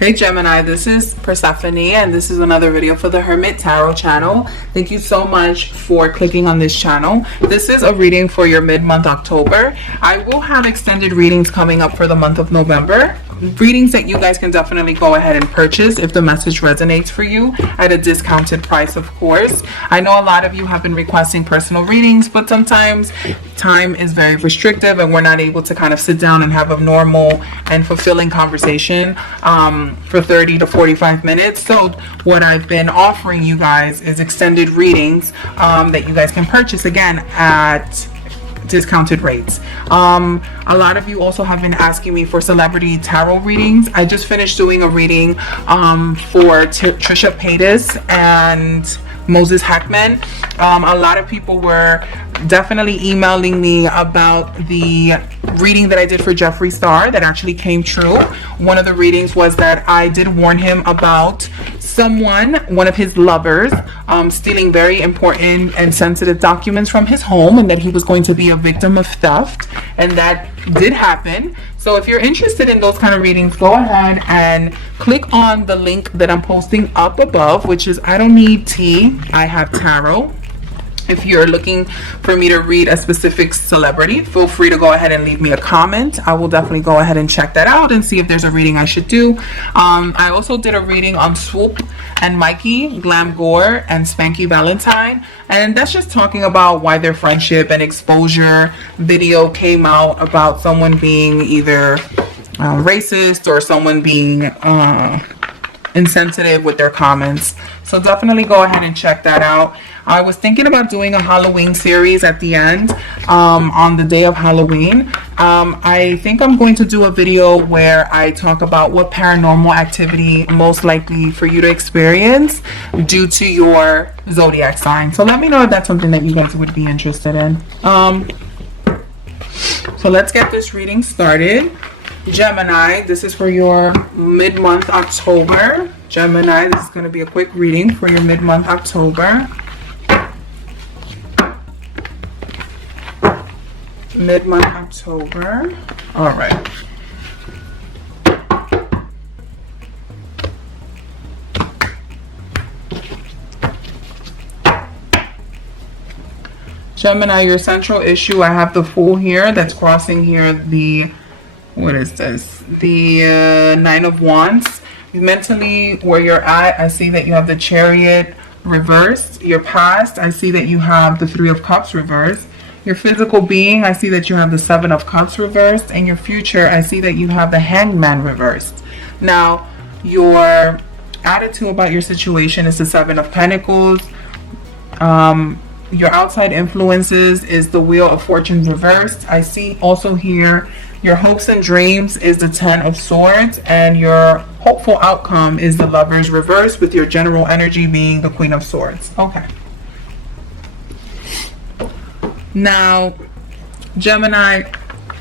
Hey Gemini, this is Persephone and this is another video for the Hermit Tarot channel. Thank you so much for clicking on this channel. This is a reading for your mid-month October. I will have extended readings coming up for the month of November. Readings that you guys can definitely go ahead and purchase if the message resonates for you at a discounted price, of course. I know a lot of you have been requesting personal readings, but sometimes time is very restrictive and we're not able to kind of sit down and have a normal and fulfilling conversation for 30 to 45 minutes. So what I've been offering you guys is extended readings that you guys can purchase again at discounted rates. A lot of you also have been asking me for celebrity tarot readings. I just finished doing a reading for Trisha Paytas and Moses Hacmon. A lot of people were definitely emailing me about the reading that I did for Jeffree Star that actually came true. One of the readings was that I did warn him about one of his lovers, stealing very important and sensitive documents from his home, and that he was going to be a victim of theft, and that did happen. So if you're interested in those kind of readings, go ahead and click on the link that I'm posting up above, which is I don't need tea, I have tarot. If you're looking for me to read a specific celebrity, feel free to go ahead and leave me a comment. I will definitely go ahead and check that out and see if there's a reading I should do. I also did a reading on Swoop and Mikey, Glam Gore, and Spanky Valentine. And that's just talking about why their friendship and exposure video came out about someone being either racist or someone being insensitive with their comments. So definitely go ahead and check that out. I was thinking about doing a Halloween series at the end on the day of Halloween. I think I'm going to do a video where I talk about what paranormal activity most likely for you to experience due to your zodiac sign. So let me know if that's something that you guys would be interested in. So let's get this reading started. Gemini, this is for your mid-month October. Gemini, this is going to be a quick reading for your mid-month October. Mid-month October. All right. Gemini, your central issue, I have the Fool here that's crossing here the, what is this? The Nine of Wands. Mentally, where you're at, I see that you have the Chariot reversed. Your past, I see that you have the Three of Cups reversed. Your physical being, I see that you have the Seven of Cups reversed. And your future, I see that you have the Hangman reversed. Now, your attitude about your situation is the Seven of Pentacles. Your outside influences is the Wheel of Fortune reversed. I see also here your hopes and dreams is the Ten of Swords, and your hopeful outcome is the Lovers reversed, with your general energy being the Queen of Swords. Okay. Now, Gemini,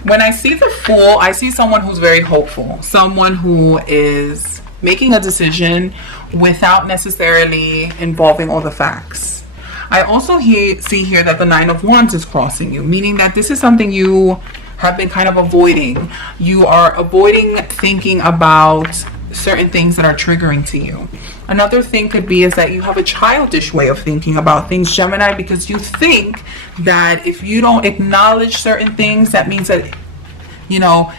when I see the Fool, I see someone who's very hopeful, someone who is making a decision without necessarily involving all the facts. I also see here that the Nine of Wands is crossing you, meaning that this is something you have been kind of avoiding. You are avoiding thinking about certain things that are triggering to you. Another thing could be is that you have a childish way of thinking about things, Gemini, because you think that if you don't acknowledge certain things, that means that, you know,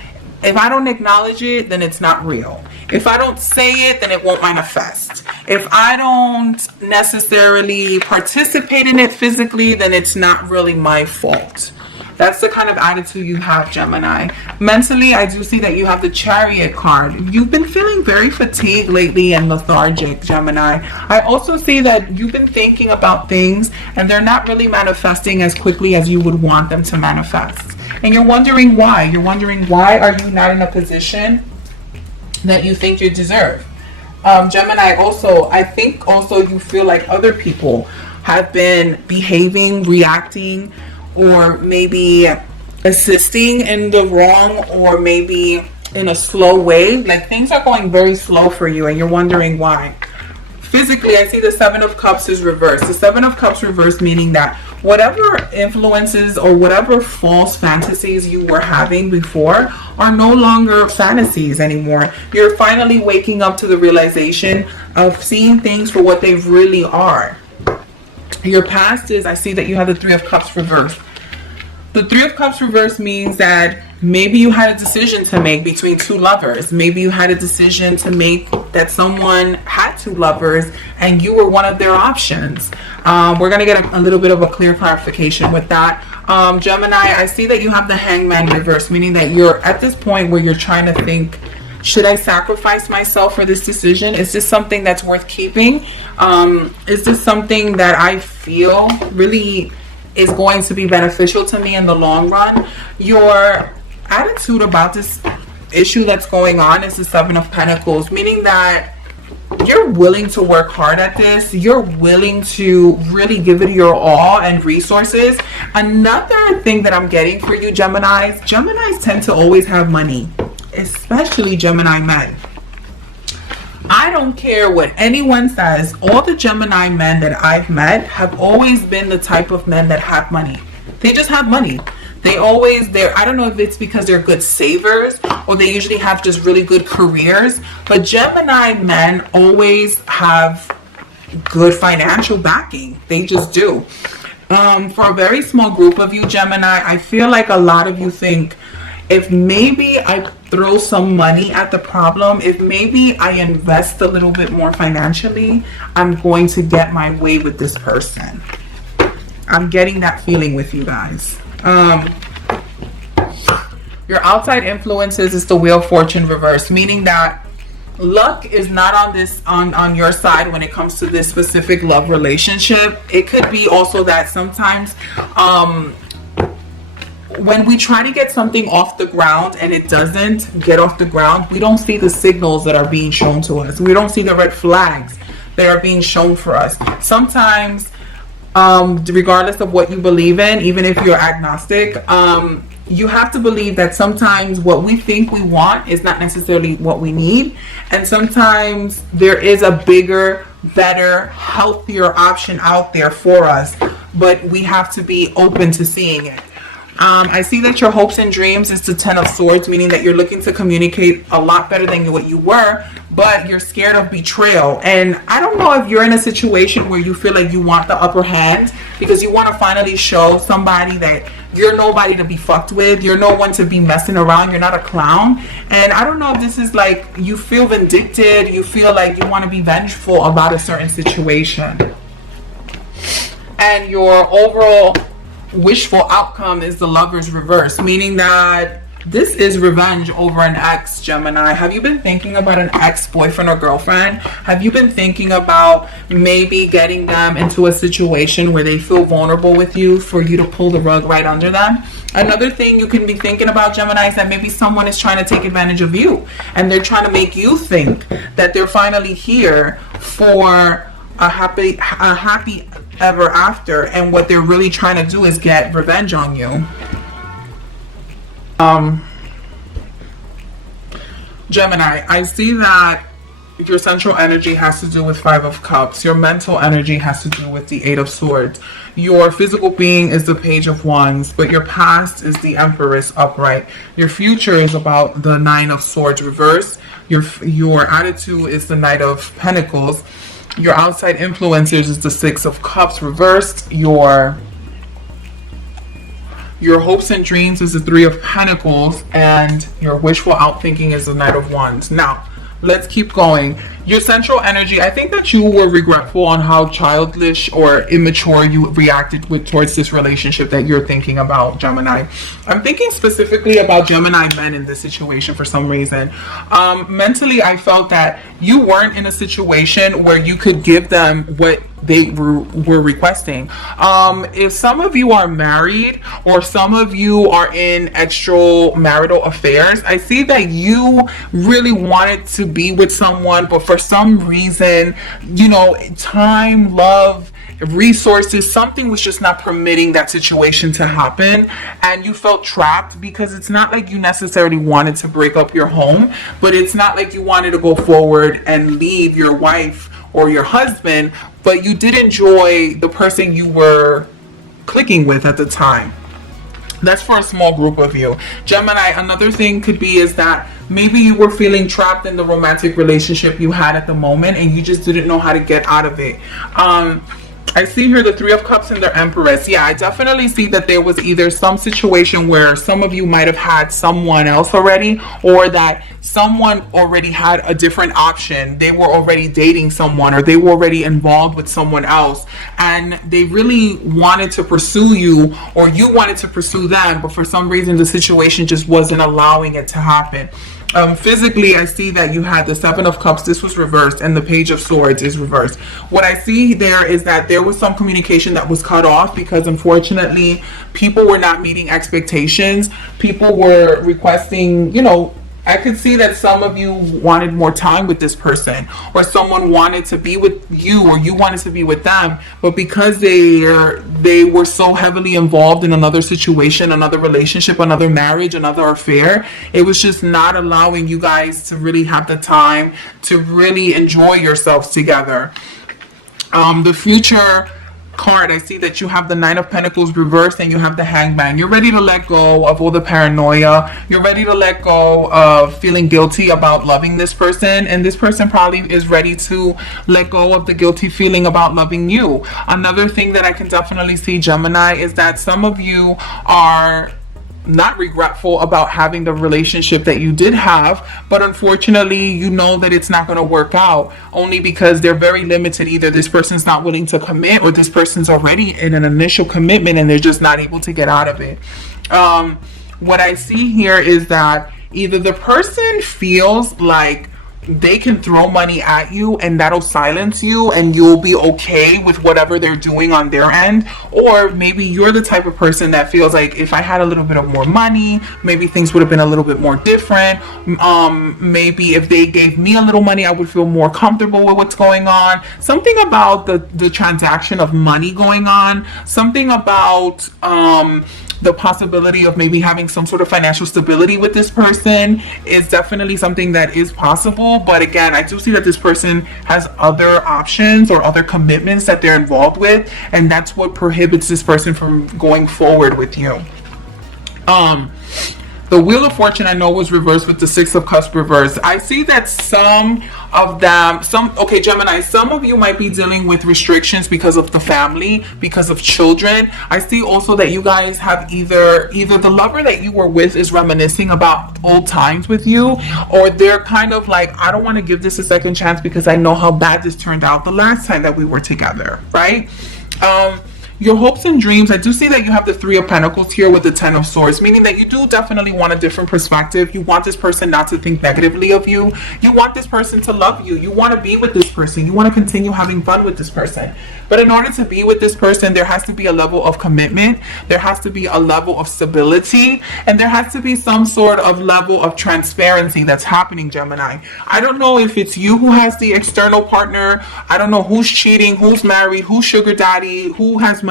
if I don't acknowledge it, then it's not real. If I don't say it, then it won't manifest. If I don't necessarily participate in it physically, then it's not really my fault. That's the kind of attitude you have, Gemini. Mentally, I do see that you have the Chariot card. You've been feeling very fatigued lately and lethargic, Gemini. I also see that you've been thinking about things and they're not really manifesting as quickly as you would want them to manifest. And you're wondering why. You're wondering why are you not in a position that you think you deserve. Gemini, also, I think also you feel like other people have been behaving, reacting, or maybe assisting in the wrong, or maybe in a slow way. Like things are going very slow for you and you're wondering why. Physically, I see the Seven of Cups is reversed. The Seven of Cups reversed, meaning that whatever influences or whatever false fantasies you were having before are no longer fantasies anymore. You're finally waking up to the realization of seeing things for what they really are. Your past is, I see that you have the Three of Cups reversed. The Three of Cups reversed means that maybe you had a decision to make between two lovers. Maybe you had a decision to make that someone had two lovers and you were one of their options. We're going to get a little bit of a clear clarification with that. Gemini, I see that you have the Hangman reversed, meaning that you're at this point where you're trying to think, should I sacrifice myself for this decision? Is this something that's worth keeping? Is this something that I feel really is going to be beneficial to me in the long run? Your attitude about this issue that's going on is the Seven of Pentacles, meaning that you're willing to work hard at this. You're willing to really give it your all and resources. Another thing that I'm getting for you, Geminis tend to always have money, especially Gemini men. I don't care what anyone says. All the Gemini men that I've met have always been the type of men that have money. They just have money. I don't know if it's because they're good savers or they usually have just really good careers, but Gemini men always have good financial backing. They just do. For a very small group of you, Gemini, I feel like a lot of you think, if maybe I throw some money at the problem, if maybe I invest a little bit more financially, I'm going to get my way with this person. I'm getting that feeling with you guys. Your outside influences is the Wheel of Fortune reverse, meaning that luck is not on your side when it comes to this specific love relationship. It could be also that sometimes when we try to get something off the ground and it doesn't get off the ground, we don't see the signals that are being shown to us. We don't see the red flags that are being shown for us. Sometimes, regardless of what you believe in, even if you're agnostic, you have to believe that sometimes what we think we want is not necessarily what we need. And sometimes there is a bigger, better, healthier option out there for us, but we have to be open to seeing it. I see that your hopes and dreams is the Ten of Swords, meaning that you're looking to communicate a lot better than what you were, but you're scared of betrayal. And I don't know if you're in a situation where you feel like you want the upper hand because you want to finally show somebody that you're nobody to be fucked with. You're no one to be messing around. You're not a clown. And I don't know if this is like you feel vindictive. You feel like you want to be vengeful about a certain situation. And your overall wishful outcome is the Lover's reverse, meaning that this is revenge over an ex, Gemini. Have you been thinking about an ex-boyfriend or girlfriend? Have you been thinking about maybe getting them into a situation where they feel vulnerable with you for you to pull the rug right under them? Another thing you can be thinking about, Gemini, is that maybe someone is trying to take advantage of you and they're trying to make you think that they're finally here for a happy ever after, and what they're really trying to do is get revenge on you. Gemini, I see that your central energy has to do with Five of Cups. Your mental energy has to do with the Eight of Swords. Your physical being is the Page of Wands, but your past is the Empress upright. Your future is about the Nine of Swords reverse. Your attitude is the Knight of Pentacles. Your outside influencers is the Six of Cups reversed. Your hopes and dreams is the Three of Pentacles, and your wishful outthinking is the Knight of Wands. Now, let's keep going. Your central energy, I think that you were regretful on how childish or immature you reacted towards this relationship that you're thinking about, Gemini. I'm thinking specifically about Gemini men in this situation for some reason. Mentally, I felt that you weren't in a situation where you could give them what they were requesting. If some of you are married or some of you are in extramarital affairs, I see that you really wanted to be with someone, but for some reason, time, love, resources, something was just not permitting that situation to happen, and you felt trapped because it's not like you necessarily wanted to break up your home, but it's not like you wanted to go forward and leave your wife or your husband, but you did enjoy the person you were clicking with at the time. That's for a small group of you. Gemini, another thing could be is that maybe you were feeling trapped in the romantic relationship you had at the moment and you just didn't know how to get out of it. I see here the Three of Cups and the Empress. Yeah, I definitely see that there was either some situation where some of you might have had someone else already, or that someone already had a different option. They were already dating someone, or they were already involved with someone else, and they really wanted to pursue you, or you wanted to pursue them, but for some reason the situation just wasn't allowing it to happen. Physically, I see that you had the Seven of Cups. This was reversed, and the Page of Swords is reversed. What I see there is that there was some communication that was cut off because, unfortunately, people were not meeting expectations. People were requesting, I could see that some of you wanted more time with this person, or someone wanted to be with you, or you wanted to be with them, but because they were so heavily involved in another situation, another relationship, another marriage, another affair, it was just not allowing you guys to really have the time to really enjoy yourselves together. The future card, I see that you have the Nine of Pentacles reversed and you have the Hangman. You're ready to let go of all the paranoia. You're ready to let go of feeling guilty about loving this person, and this person probably is ready to let go of the guilty feeling about loving you. Another thing that I can definitely see, Gemini, is that some of you are not regretful about having the relationship that you did have, but unfortunately you know that it's not going to work out, only because they're very limited. Either this person's not willing to commit, or this person's already in an initial commitment and they're just not able to get out of it. What I see here is that either the person feels like they can throw money at you and that'll silence you and you'll be okay with whatever they're doing on their end, or maybe you're the type of person that feels like, if I had a little bit of more money, maybe things would have been a little bit more different. Maybe if they gave me a little money, I would feel more comfortable with what's going on. Something about the transaction of money going on, something about the possibility of maybe having some sort of financial stability with this person is definitely something that is possible. But again, I do see that this person has other options or other commitments that they're involved with, and that's what prohibits this person from going forward with you. The Wheel of Fortune, I know, was reversed with the Six of Cups reversed. I see that some of them, Gemini, some of you might be dealing with restrictions because of the family, because of children. I see also that you guys have either the lover that you were with is reminiscing about old times with you, or they're kind of like, I don't want to give this a second chance because I know how bad this turned out the last time that we were together, right? Your hopes and dreams, I do see that you have the Three of Pentacles here with the Ten of Swords, meaning that you do definitely want a different perspective. You want this person not to think negatively of you. You want this person to love you. You want to be with this person. You want to continue having fun with this person. But in order to be with this person, there has to be a level of commitment. There has to be a level of stability. And there has to be some sort of level of transparency that's happening, Gemini. I don't know if it's you who has the external partner. I don't know who's cheating, who's married, who's sugar daddy, who has money.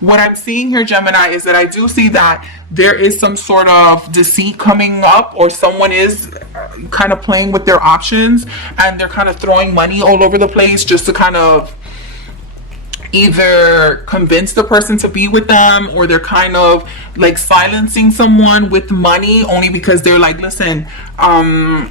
What I'm seeing here, Gemini, is that I do see that there is some sort of deceit coming up, or someone is kind of playing with their options and they're kind of throwing money all over the place just to kind of either convince the person to be with them, or they're kind of like silencing someone with money only because they're like, listen, I'm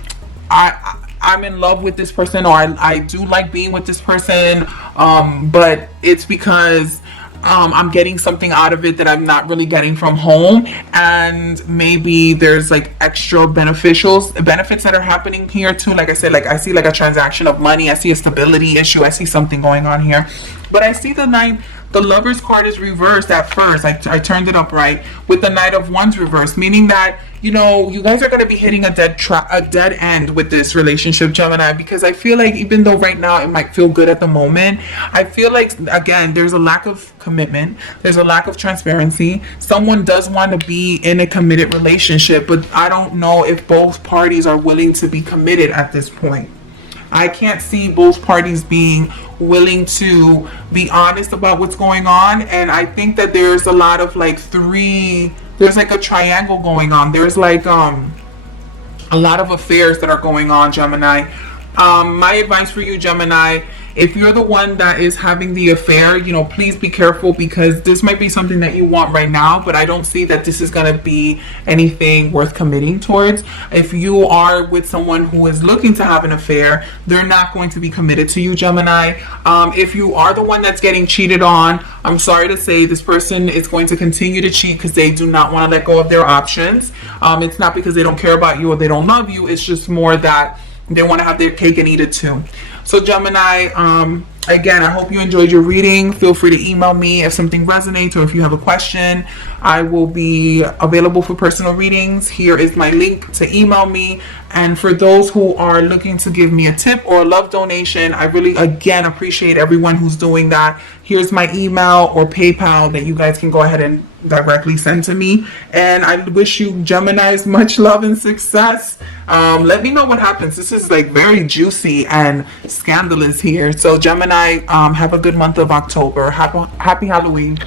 in love with this person, or I do like being with this person, but it's because I'm getting something out of it that I'm not really getting from home, and maybe there's like extra benefits that are happening here too. Like I said, like I see like a transaction of money, I see a stability issue, I see something going on here. But I see the Lover's card is reversed at first. I turned it up right with the Knight of Wands reversed, meaning that, you know, you guys are going to be hitting a dead end with this relationship, Gemini, because I feel like even though right now it might feel good at the moment, I feel like, again, there's a lack of commitment. There's a lack of transparency. Someone does want to be in a committed relationship, but I don't know if both parties are willing to be committed at this point. I can't see both parties being willing to be honest about what's going on. And I think that there's a lot of like there's like a triangle going on. There's like a lot of affairs that are going on, Gemini. My advice for you, Gemini, If you're the one that is having the affair, you know, please be careful, because this might be something that you want right now, but I don't see that this is going to be anything worth committing towards. If you are with someone who is looking to have an affair, they're not going to be committed to you, Gemini. If you are the one that's getting cheated on, I'm sorry to say this person is going to continue to cheat because they do not want to let go of their options. It's not because they don't care about you or they don't love you. It's just more that they want to have their cake and eat it too. So Gemini, again, I hope you enjoyed your reading. Feel free to email me if something resonates or if you have a question. I will be available for personal readings. Here is my link to email me. And for those who are looking to give me a tip or a love donation, I really, again, appreciate everyone who's doing that. Here's my email or PayPal that you guys can go ahead and directly send to me. And I wish you Geminis much love and success. Let me know what happens. This is like very juicy and scandalous here. So Gemini, have a good month of October. Happy Halloween.